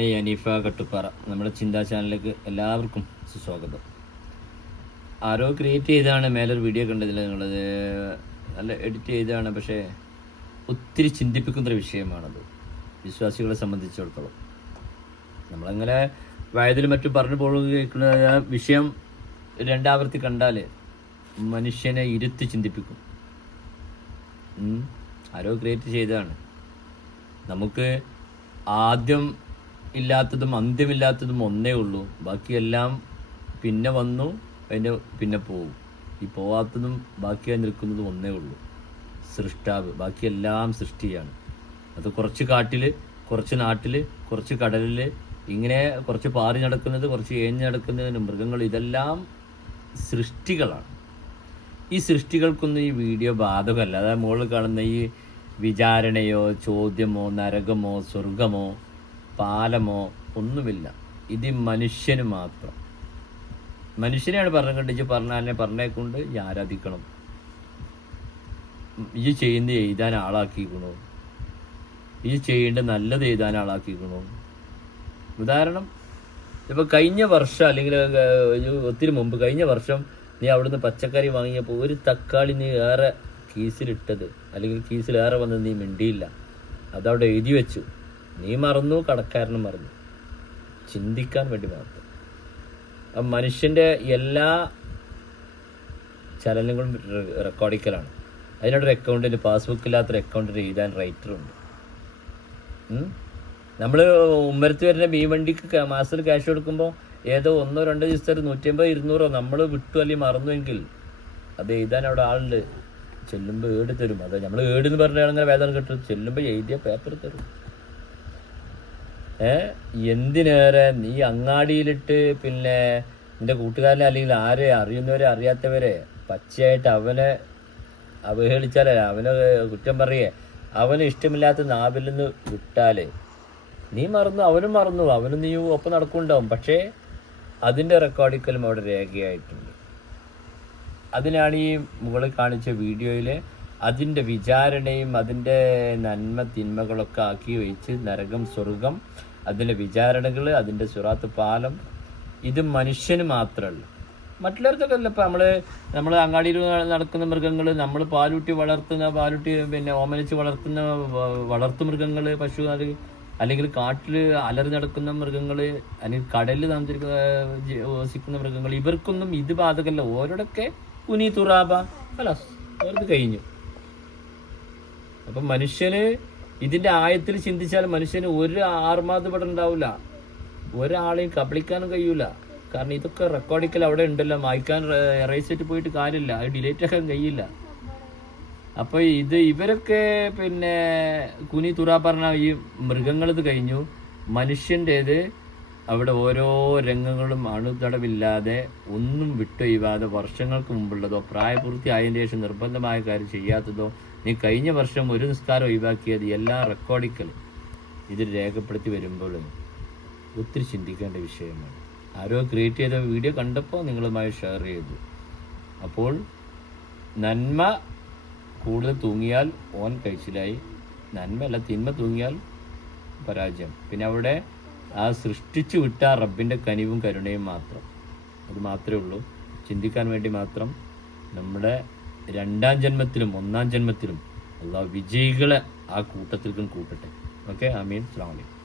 അനീഫ കട്ടുപ്പാറ നമ്മുടെ ചിന്താ ചാനലിലേക്ക് എല്ലാവർക്കും സുസ്വാഗതം. ആരോ ക്രിയേറ്റ് ചെയ്താണ്, മേലൊരു വീഡിയോ കണ്ടതിൽ നിങ്ങളത് നല്ല എഡിറ്റ് ചെയ്താണ്. പക്ഷേ ഒത്തിരി ചിന്തിപ്പിക്കുന്നൊരു വിഷയമാണത് വിശ്വാസികളെ സംബന്ധിച്ചിടത്തോളം. നമ്മളങ്ങനെ വയതിലും മറ്റും പറഞ്ഞു പോകുന്ന ആ വിഷയം രണ്ടാവർത്തി കണ്ടാൽ മനുഷ്യനെ ഇരുത്തി ചിന്തിപ്പിക്കും. ആരോ ക്രിയേറ്റ് ചെയ്തതാണ്. നമുക്ക് ആദ്യം ഇല്ലാത്തതും അന്ത്യമില്ലാത്തതും ഒന്നേ ഉള്ളൂ. ബാക്കിയെല്ലാം പിന്നെ വന്നു, അതിൻ്റെ പിന്നെ പോവും. ഈ പോവാത്തതും ബാക്കിയായി നിൽക്കുന്നതും ഒന്നേ ഉള്ളൂ, സൃഷ്ടാവ്. ബാക്കിയെല്ലാം സൃഷ്ടിയാണ്. അത് കുറച്ച് കാട്ടിൽ, കുറച്ച് നാട്ടിൽ, കുറച്ച് കടലിൽ, ഇങ്ങനെ കുറച്ച് പാറി നടക്കുന്നത്, കുറച്ച് ഏഞ്ഞ് നടക്കുന്നതിന് മൃഗങ്ങൾ, ഇതെല്ലാം സൃഷ്ടികളാണ്. ഈ സൃഷ്ടികൾക്കൊന്നും ഈ വീഡിയോ ബാധകമല്ല. അതായത് മുകളിൽ കാണുന്ന ഈ വിചാരണയോ ചോദ്യമോ നരകമോ സ്വർഗമോ പാലമോ ഒന്നുമില്ല. ഇത് മനുഷ്യന് മാത്രം. മനുഷ്യനെയാണ് പറഞ്ഞു കണ്ടിച്ച് പറഞ്ഞാൽ പറഞ്ഞേക്കൊണ്ട് ഈ ആരാധിക്കണം. ഈ ചെയ്യുന്നത് എഴുതാൻ ആളാക്കിക്കണോ, ഈ ചെയ്യേണ്ട നല്ലത് എഴുതാൻ ആളാക്കിക്കണോ. ഉദാഹരണം, ഇപ്പോൾ കഴിഞ്ഞ വർഷം അല്ലെങ്കിൽ ഒത്തിരി മുമ്പ്, കഴിഞ്ഞ വർഷം നീ അവിടുന്ന് പച്ചക്കറി വാങ്ങിയപ്പോൾ ഒരു തക്കാളി നീ ഏറെ കീസിലിട്ടത്, അല്ലെങ്കിൽ കീസിലേറെ വന്നത് നീ മിണ്ടിയില്ല, അതവിടെ എഴുതി വെച്ചു. നീ മറന്നു, കടക്കാരനും മറന്നു. ചിന്തിക്കാൻ വേണ്ടി മാത്രം. ആ മനുഷ്യൻ്റെ എല്ലാ ചലനങ്ങളും റെക്കോർഡിക്കലാണ്. അതിനോടൊരു അക്കൗണ്ടിൽ, പാസ്ബുക്കില്ലാത്തൊരു അക്കൗണ്ടിൽ എഴുതാൻ റൈറ്ററുണ്ട്. നമ്മൾ ഉമ്മരത്ത് വരുന്ന മീൻ വണ്ടിക്ക് മാസത്തിൽ ക്യാഷ് കൊടുക്കുമ്പോൾ ഏതോ 1-2 ദിവസത്തെ 150-200 നമ്മൾ വിട്ടു അല്ലെങ്കിൽ മറന്നുവെങ്കിൽ അത് എഴുതാൻ അവിടെ ആളുണ്ട്. ചെല്ലുമ്പോൾ ഏട് തരും. അത് നമ്മൾ ഏടെന്ന് പറഞ്ഞാൽ അങ്ങനെ വേദന കിട്ടും. ചെല്ലുമ്പോൾ എഴുതിയ പേപ്പർ തരും. എന്തിനേറെ നീ അങ്ങാടിയിലിട്ട് പിന്നെ നിന്റെ കൂട്ടുകാരനെ അല്ലെങ്കിൽ ആരെ അറിയുന്നവരെ അറിയാത്തവരെ പച്ചയായിട്ട് അവനെ അവഹേളിച്ചാലേ, അവനെ കുറ്റം പറയേ, അവന് ഇഷ്ടമില്ലാത്ത നാവിൽ നിന്ന് വിട്ടാലേ നീ മറന്നു, അവനും മറന്നു, അവനും നീ ഒപ്പം നടക്കുന്നുണ്ടാവും. പക്ഷേ അതിൻ്റെ റെക്കോർഡിക്കലും അവിടെ രേഖയായിട്ടുണ്ട്. അതിനാണ് ഈ മുകളിൽ കാണിച്ച വീഡിയോയിൽ അതിൻ്റെ വിചാരണയും അതിൻ്റെ നന്മ തിന്മകളൊക്കെ ആക്കി വെച്ച് നരകം സ്വർഗം, അതിൻ്റെ വിചാരണകൾ, അതിൻ്റെ സുറാത്ത് പാലം. ഇത് മനുഷ്യന് മാത്രമല്ല, മറ്റുള്ളവർക്കൊക്കെ അല്ല. ഇപ്പം നമ്മൾ അങ്ങാടിയിൽ നടക്കുന്ന മൃഗങ്ങൾ, നമ്മൾ പാലൂട്ടി പിന്നെ ഓമനിച്ച് വളർത്തുന്ന വളർത്തുമൃഗങ്ങൾ, പശു, അല്ലെങ്കിൽ കാട്ടിൽ അലറി നടക്കുന്ന മൃഗങ്ങൾ, അല്ലെങ്കിൽ കടലിൽ വസിക്കുന്ന മൃഗങ്ങൾ, ഇവർക്കൊന്നും ഇത് ബാധകമല്ല. ഓരോടൊക്കെ കുനി തുറാബ ഫലസ് അവർക്ക് കഴിഞ്ഞു. അപ്പം മനുഷ്യന് ഇതിൻ്റെ ആയത്തിൽ ചിന്തിച്ചാൽ മനുഷ്യന് ഒരു ആർമാദപടം ഉണ്ടാവില്ല, ഒരാളെയും കബളിക്കാനും കഴിയൂല. കാരണം ഇതൊക്കെ റെക്കോർഡിക്കൽ അവിടെ ഉണ്ടല്ലോ, മായ്ക്കാൻ എറൈസിട്ട് പോയിട്ട് കാര്യമില്ല, അത് ഡിലേറ്റ് ആക്കാൻ കഴിയില്ല. അപ്പോൾ ഇവരൊക്കെ പിന്നെ കുനി തുറ പറഞ്ഞ ഈ മൃഗങ്ങളത് കഴിഞ്ഞു. മനുഷ്യൻ്റേത് അവിടെ ഓരോ രംഗങ്ങളും അണുതടവില്ലാതെ ഒന്നും വിട്ടൊഴിവാതെ വർഷങ്ങൾക്ക് മുമ്പുള്ളതോ പ്രായപൂർത്തി ആയതിനു ശേഷം നിർബന്ധമായ കാര്യം ചെയ്യാത്തതോ, നീ കഴിഞ്ഞ വർഷം ഒരു നിസ്കാരം ഒഴിവാക്കിയത്, എല്ലാം റെക്കോർഡിക്കൽ ഇതിൽ രേഖപ്പെടുത്തി വരുമ്പോൾ ഒത്തിരി ചിന്തിക്കേണ്ട വിഷയമാണ്. ആരോ ക്രിയേറ്റ് ചെയ്ത വീഡിയോ കണ്ടപ്പോൾ നിങ്ങളുമായി ഷെയർ ചെയ്തു. അപ്പോൾ നന്മ കൂടുതൽ തൂങ്ങിയാൽ ഓൻ കഴിച്ചിലായി, നന്മയല്ല തിന്മ തൂങ്ങിയാൽ പരാജയം. പിന്നെ അവിടെ ആ സൃഷ്ടിച്ചു വിട്ട റബ്ബിൻ്റെ കനിവും കരുണയും മാത്രം. അത് മാത്രമേ ഉള്ളൂ. ചിന്തിക്കാൻ വേണ്ടി മാത്രം. നമ്മുടെ 2ാം ജന്മത്തിലും 1ാം ജന്മത്തിലും അല്ലാഹു വിജയികളെ ആ കൂട്ടത്തിൽക്കും കൂട്ടട്ടെ. ഓക്കെ, ആമീൻ. അസ്സലാമു അലൈക്കും.